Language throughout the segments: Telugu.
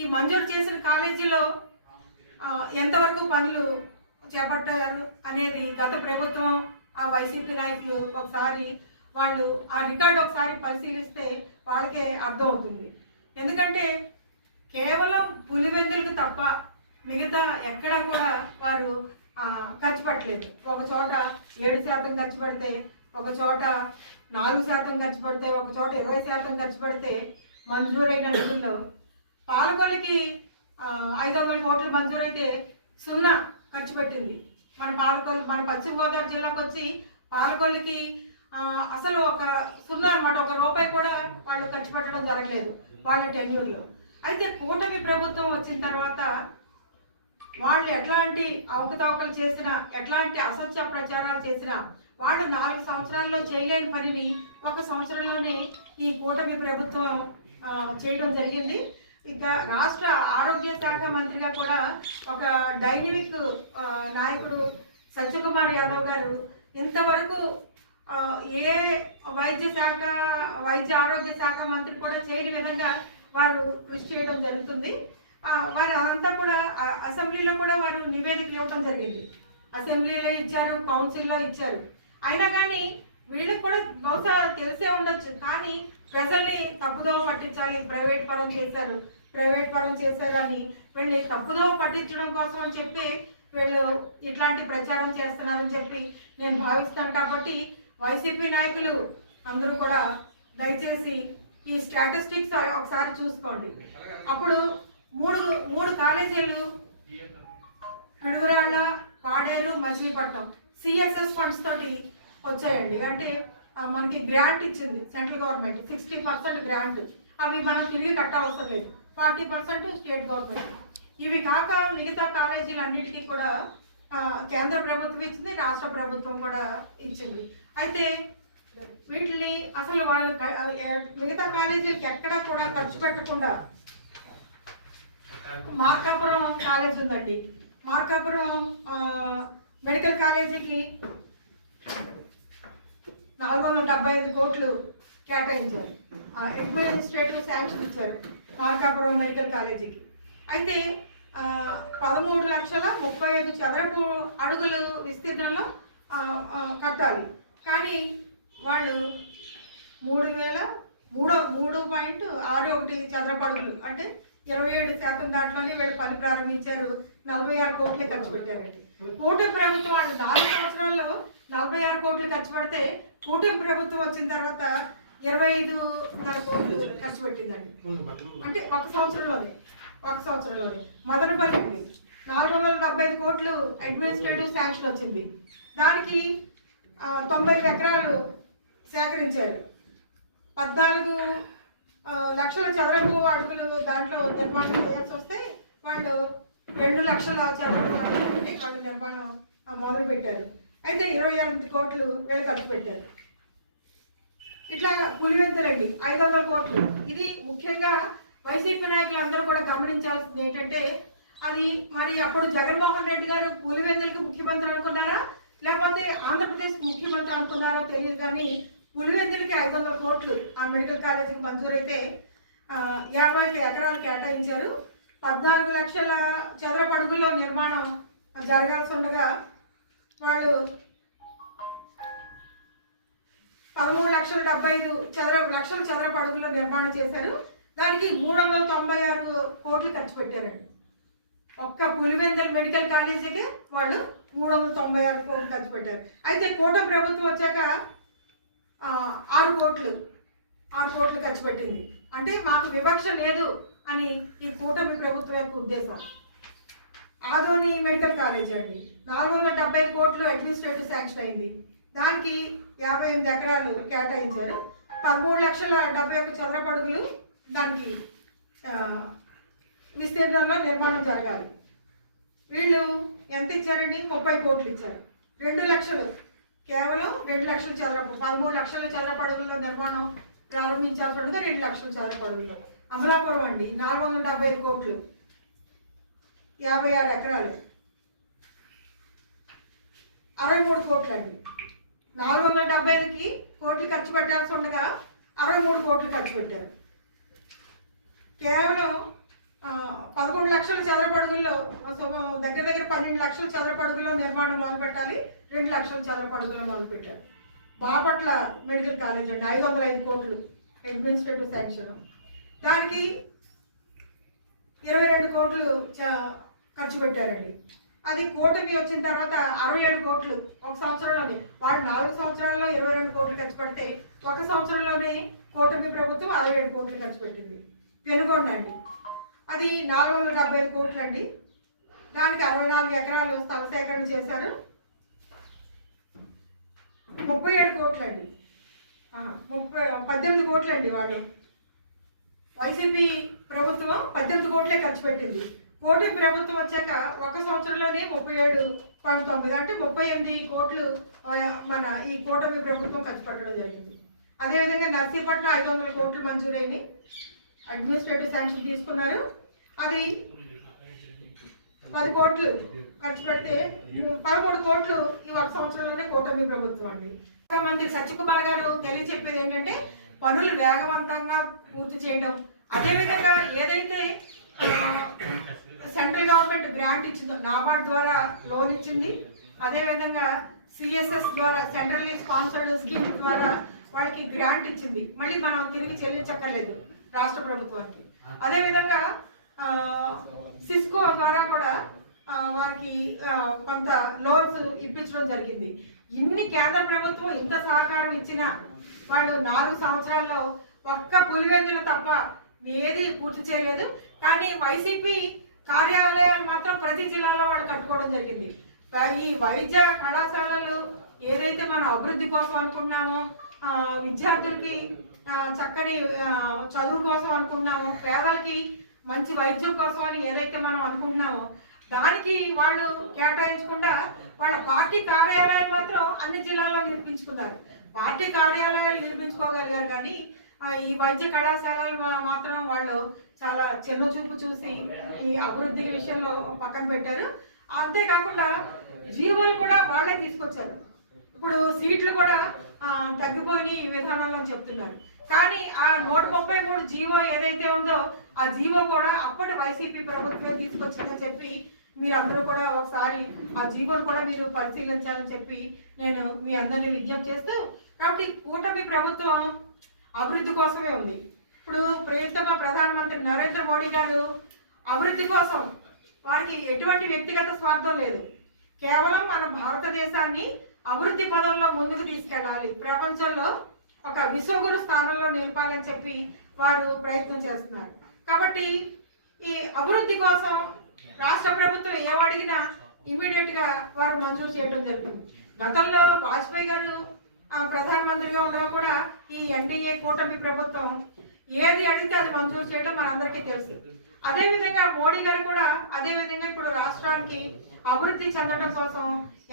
ఈ మంజూరు చేసిన కాలేజీలో ఎంతవరకు పనులు చేపట్టారు అనేది గత ప్రభుత్వం ఆ వైసీపీ నాయకులు ఒకసారి వాళ్ళు ఆ రికార్డు ఒకసారి పరిశీలిస్తే వాళ్ళకే అర్థం అవుతుంది. ఎందుకంటే కేవలం పులివెందులకు తప్ప మిగతా ఎక్కడా కూడా వారు ఖర్చు పెట్టలేదు. ఒక చోట 7% ఖర్చు పెడితే, ఒక చోట 4% ఖర్చు పెడితే, ఒక చోట 20% ఖర్చు పెడితే మంజూరైన నిధుల్లో పాలకొల్లికి 500 కోట్లు మంజూరైతే 0 ఖర్చు పెట్టింది. మన పశ్చిమ గోదావరి జిల్లాకు వచ్చి పాలకొల్లికి అసలు ఒక 0 అన్నమాట, ఒక రూపాయి కూడా వాళ్ళు ఖర్చు పెట్టడం జరగలేదు వాళ్ళ టెన్యూర్లో. అయితే కూటమి ప్రభుత్వం వచ్చిన తర్వాత వాళ్ళు ఎట్లాంటి అవకతవకలు చేసినా, ఎట్లాంటి అసత్య ప్రచారాలు చేసినా వాళ్ళు 4 సంవత్సరాల్లో చేయలేని పనిని 1 సంవత్సరంలోనే ఈ కూటమి ప్రభుత్వం చేయడం జరిగింది. ఇక రాష్ట్ర ఆరోగ్య శాఖ మంత్రిగా కూడా ఒక డైనమిక్ నాయకుడు సత్యకుమార్ యాదవ్ గారు ఇంతవరకు ఏ వైద్య ఆరోగ్య శాఖ మంత్రి కూడా చేయని విధంగా వారు కృషి చేయడం జరుగుతుంది. వారు అదంతా కూడా అసెంబ్లీలో కూడా వారు నివేదికలు ఇవ్వడం జరిగింది. అసెంబ్లీలో ఇచ్చారు, కౌన్సిల్లో ఇచ్చారు. అయినా కానీ వీళ్ళకి కూడా బహుశా తెలిసే ఉండొచ్చు, కానీ ప్రజల్ని తప్పుదోవ పట్టించాలి, ప్రైవేట్ పరం చేశారు అని వీళ్ళని తప్పుదోవ పట్టించడం కోసం అని చెప్పి వీళ్ళు ఇట్లాంటి ప్రచారం చేస్తున్నారని చెప్పి నేను భావిస్తాను. కాబట్టి వైసీపీ నాయకులు అందరూ కూడా దయచేసి ఈ స్టాటిస్టిక్స్ ఒకసారి చూసుకోండి. అప్పుడు మూడు కాలేజీలు అడుగురాళ్ళ, పాడేరు, మచిలీపట్నం సిఎస్ఎస్ ఫండ్స్ తోటి వచ్చాయండి. అంటే మనకి గ్రాంట్ ఇచ్చింది సెంట్రల్ గవర్నమెంట్, 60% గ్రాంట్. అవి మనం తిరిగి కట్టవసరం లేదు, 40% స్టేట్ గవర్నమెంట్. ఇవి కాక మిగతా కాలేజీలు అన్నిటికీ కూడా కేంద్ర ప్రభుత్వం ఇచ్చింది, రాష్ట్ర ప్రభుత్వం కూడా ఇచ్చింది. అయితే వీటిని అసలు వాళ్ళ మిగతా కాలేజీలకి ఎక్కడా కూడా ఖర్చు పెట్టకుండా మార్కాపురం కాలేజ్ ఉందండి. మార్కాపురం మెడికల్ కాలేజీకి 475 కోట్లు కేటాయించారు. అడ్మినిస్ట్రేటివ్ శాంక్షన్ ఇచ్చారు మార్కాపురం మెడికల్ కాలేజీకి. అయితే 13,35,000 చదరపు అడుగులు విస్తీర్ణంలో కట్టాలి. కానీ వాళ్ళు 3,3.61 చదరపు అడుగులు, అంటే 27% దాంట్లోనే వీళ్ళు పని ప్రారంభించారు. 46 కోట్లు ఖర్చు పెట్టారండి. కూటమి ప్రభుత్వం వాళ్ళు 4 సంవత్సరాల్లో 46 కోట్లు ఖర్చు పెడితే కూటమి ప్రభుత్వం వచ్చిన తర్వాత 25,5 కోట్లు ఖర్చు పెట్టిందండి. అంటే ఒక సంవత్సరంలోనే మదనపల్లికి 475 కోట్లు అడ్మినిస్ట్రేటివ్ శాంక్షన్ వచ్చింది. దానికి 90 ఎకరాలు సేకరించారు. 14 లక్షల చదరపు అడుగులు దాంట్లో నిర్మాణం చేయాల్సి వస్తే వాళ్ళు 2 లక్షల చదరపు అడుగులని వాళ్ళు నిర్మాణం మొదలు పెట్టారు. అయితే 28 కోట్లు వీళ్ళు ఖర్చు పెట్టారు. ఇట్లా పులివెందులండి 500 కోట్లు. ఇది ముఖ్యంగా వైసీపీ నాయకులు అందరూ కూడా గమనించాల్సింది ఏంటంటే, అది మరి అప్పుడు జగన్మోహన్ రెడ్డి గారు పులివెందులకు ముఖ్యమంత్రి అనుకున్నారా, లేకపోతే ఆంధ్రప్రదేశ్కి ముఖ్యమంత్రి అనుకున్నారో తెలియదు, కానీ పులివెందులకి 500 కోట్లు ఆ మెడికల్ కాలేజీకి మంజూరైతే 50 ఎకరాలు కేటాయించారు. 14 లక్షల చదరపు అడుగుల్లో నిర్మాణం జరగాల్సి ఉండగా వాళ్ళు 13,75,000 చదరపు అడుగుల్లో నిర్మాణం చేశారు. దానికి 396 కోట్లు ఖర్చు పెట్టారండి. ఒక్క పులివెందుల మెడికల్ కాలేజీకి వాళ్ళు 396 కోట్లు ఖర్చు పెట్టారు. అయితే కూటమి ప్రభుత్వం వచ్చాక 6 కోట్లు ఖర్చు పెట్టింది. అంటే మాకు వివక్ష లేదు అని ఈ కూటమి ప్రభుత్వం యొక్క ఉద్దేశం. ఆదోని మెడికల్ కాలేజ్ అండి 475 కోట్లు అడ్మినిస్ట్రేటివ్ శాంక్షన్ అయింది. దానికి 58 ఎకరాలు కేటాయించారు. 13,71,000 చదరపు అడుగులు దానికి విస్తీర్ణంలో నిర్మాణం జరగాలి. వీళ్ళు ఎంత ఇచ్చారండి? 30 కోట్లు ఇచ్చారు. 2 లక్షలు, కేవలం 2 లక్షల చదరపు, 13 లక్షల చదరపు అడుగుల్లో నిర్మాణం ప్రారంభించాల్సి ఉండగా 2 లక్షల చదరపు అడుగులు. అమలాపురం అండి 475 కోట్లు, 56 ఎకరాలు, 63 కోట్లు అండి. 475కి కోట్లు ఖర్చు పెట్టాల్సి ఉండగా 63 కోట్లు ఖర్చు పెట్టారు. కేవలం లక్షల చదరపు అడుగుల్లో దగ్గర దగ్గర 12 లక్షల చదరపు అడుగుల్లో నిర్మాణం మొదలు పెట్టాలి. 2 లక్షల చదరపు అడుగుల్లో మొదలు పెట్టారు. బాపట్ల మెడికల్ కాలేజ్ అండి 505 కోట్లు అడ్మినిస్ట్రేటివ్ శాంక్షన్. దానికి 22 కోట్లు ఖర్చు పెట్టారండి. అది కూటమి వచ్చిన తర్వాత 67 కోట్లు ఒక సంవత్సరంలోనే. వాళ్ళు 4 సంవత్సరాల్లో 22 కోట్లు ఖర్చు పెడితే ఒక సంవత్సరంలోనే కూటమి ప్రభుత్వం 67 కోట్లు ఖర్చు పెట్టింది. పెనుగొండ అండి, అది 475 కోట్లు అండి. దానికి 64 ఎకరాలు స్థల సేకరణ చేశారు. 37 కోట్లు అండి, 18 కోట్లు అండి. వాళ్ళు వైసీపీ ప్రభుత్వం 18 కోట్లే ఖర్చు పెట్టింది. కోటి ప్రభుత్వం వచ్చాక ఒక సంవత్సరంలోనే 37.9 అంటే 38 కోట్లు మన ఈ కూటమి ప్రభుత్వం ఖర్చు పెట్టడం జరిగింది. అదేవిధంగా నర్సీపట్నం 500 కోట్లు మంజూరైంది, అడ్మినిస్ట్రేటివ్ శాంక్షన్ తీసుకున్నారు. అది 10 కోట్లు ఖర్చు పెడితే 13 కోట్లు ఈ ఒక సంవత్సరంలోనే కూటమి ప్రభుత్వం అండి. మంత్రి సత్యకుమార్ గారు తెలియచెప్పేది ఏంటంటే పనులు వేగవంతంగా పూర్తి చేయడం, అదేవిధంగా ఏదైతే సెంట్రల్ గవర్నమెంట్ గ్రాంట్ ఇచ్చిందో నాబార్డ్ ద్వారా లోన్ ఇచ్చింది, అదేవిధంగా సిఎస్ఎస్ ద్వారా సెంట్రల్లీ స్పాన్సర్డ్ స్కీమ్ ద్వారా వాళ్ళకి గ్రాంట్ ఇచ్చింది. మళ్ళీ మనం తిరిగి చెల్లించక్కర్లేదు రాష్ట్ర ప్రభుత్వానికి. అదేవిధంగా సిస్కో ద్వారా కూడా వారికి కొంత లోన్స్ ఇప్పించడం జరిగింది. ఇన్ని కేంద్ర ప్రభుత్వం ఇంత సహకారం ఇచ్చిన వాళ్ళు 4 సంవత్సరాల్లో ఒక్క పులివెందులు తప్ప ఏది పూర్తి చేయలేదు. కానీ వైసీపీ కార్యాలయాలు మాత్రం ప్రతి జిల్లాలో వాళ్ళు కట్టుకోవడం జరిగింది. ఈ వైద్య కళాశాలలు ఏదైతే మనం అభివృద్ధి కోసం అనుకున్నామో, విద్యార్థులకి చక్కని చదువు కోసం అనుకున్నామో, పేదలకి మంచి వైద్యం కోసం అని ఏదైతే మనం అనుకుంటున్నామో దానికి వాళ్ళు కేటాయించకుండా వాళ్ళ పార్టీ కార్యాలయాలు మాత్రం అన్ని జిల్లాల్లో నిర్మించుకున్నారు. పార్టీ కార్యాలయాలు నిర్మించుకోగలిగారు కానీ ఈ వైద్య కళాశాలలు మాత్రం వాళ్ళు చాలా చిన్న చూపు చూసి ఈ అభివృద్ధి విషయంలో పక్కన పెట్టారు. అంతేకాకుండా జీవోలు కూడా వాళ్ళే తీసుకొచ్చారు. ఇప్పుడు సీట్లు కూడా తగ్గిపోయి ఈ విధానంలో చెప్తున్నారు. కానీ ఆ 133 జీవో ఏదైతే ఉందో ఆ జీవో కూడా అప్పటి వైసీపీ ప్రభుత్వం తీసుకొచ్చిందని చెప్పి మీరందరూ కూడా ఒకసారి ఆ జీవోను కూడా మీరు పరిశీలించాలని చెప్పి నేను మీ అందరినీ విజ్ఞప్తి చేస్తూ, కాబట్టి కూటమి ప్రభుత్వం అభివృద్ధి కోసమే ఉంది. ఇప్పుడు ప్రియతమ ప్రధానమంత్రి నరేంద్ర మోడీ గారు అభివృద్ధి కోసం వారికి ఎటువంటి వ్యక్తిగత స్వార్థం లేదు. కేవలం మన భారతదేశాన్ని అభివృద్ధి పదంలో ముందుకు తీసుకెళ్ళాలి, ప్రపంచంలో ఒక విశ్వగురు స్థానంలో నిలపాలని చెప్పి వారు ప్రయత్నం చేస్తున్నారు. కాబట్టి ఈ అభివృద్ధి కోసం రాష్ట్ర ప్రభుత్వం ఏమడిగినా ఇమీడియట్ గా వారు మంజూరు చేయడం జరుగుతుంది. గతంలో వాజ్పేయి గారు ప్రధానమంత్రిగా ఉండగా కూడా ఈ ఎన్డీఏ కూటమి ప్రభుత్వం ఏది అడిగితే అది మంజూరు చేయడం మనందరికీ తెలుసు. అదే విధంగా మోడీ గారు కూడా అదే విధంగా ఇప్పుడు రాష్ట్రానికి అభివృద్ధి చెందడం కోసం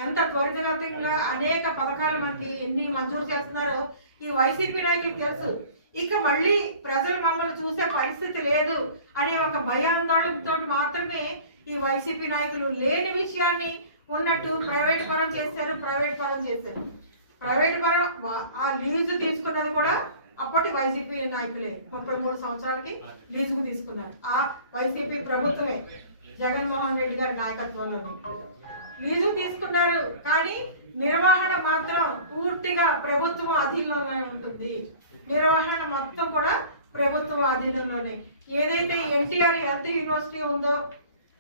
ఎంత త్వరితగతంగా అనేక పథకాలు మనకి ఎన్ని మంజూరు చేస్తున్నారో ఈ వైసీపీ నాయకులకు తెలుసు. ఇక మళ్ళీ ప్రజలు మమ్మల్ని చూసే పరిస్థితి లేదు అనే ఒక భయాందోళనతో మాత్రమే ఈ వైసీపీ నాయకులు లేని విషయాన్ని ఉన్నట్టు ప్రైవేట్ పరం చేశారు. ప్రైవేట్ పరం ఆ లీజు తీసుకున్నది కూడా అప్పటి వైసీపీ నాయకులే. 33 సంవత్సరాలకి లీజుకు తీసుకున్నారు. ఆ వైసీపీ ప్రభుత్వమే జగన్మోహన్ రెడ్డి గారి నాయకత్వంలో లీజుకు తీసుకున్నారు. కానీ నిర్వహణ మాత్రం పూర్తిగా ప్రభుత్వం అధీనంలోనే ఉంటుంది. నిర్వహణ మొత్తం కూడా ప్రభుత్వం అధీనంలోనే. ఏదైతే ఎన్టీఆర్ హెల్త్ యూనివర్సిటీ ఉందో,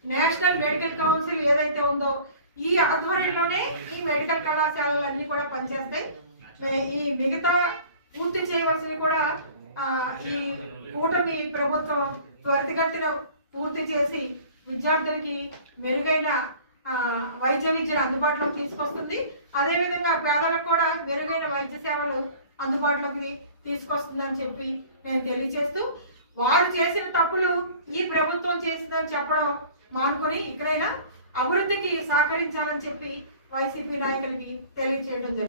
నేషనల్ మెడికల్ కౌన్సిల్ ఏదైతే ఉందో ఈ ఆధ్వర్యంలోనే ఈ మెడికల్ కళాశాలలన్నీ కూడా పనిచేస్తాయి. ఈ మిగతా పూర్తి చేయవలసినవి కూడా ఈ కూటమి ప్రభుత్వం త్వరితగతిన పూర్తి చేసి విద్యార్థులకి మెరుగైన వైద్య విద్యను అందుబాటులోకి తీసుకొస్తుంది. అదేవిధంగా పేదలకు కూడా మెరుగైన వైద్య సేవలు అందుబాటులోకి తీసుకొస్తుందని చెప్పి నేను తెలియజేస్తూ, వారు చేసిన తప్పులు ఈ ప్రభుత్వం చేసిందని చెప్పడం మానుకొని ఇక్కడైనా అభివృద్ధికి సహకరించాలని చెప్పి వైసీపీ నాయకులకి తెలియజేయడం జరిగింది.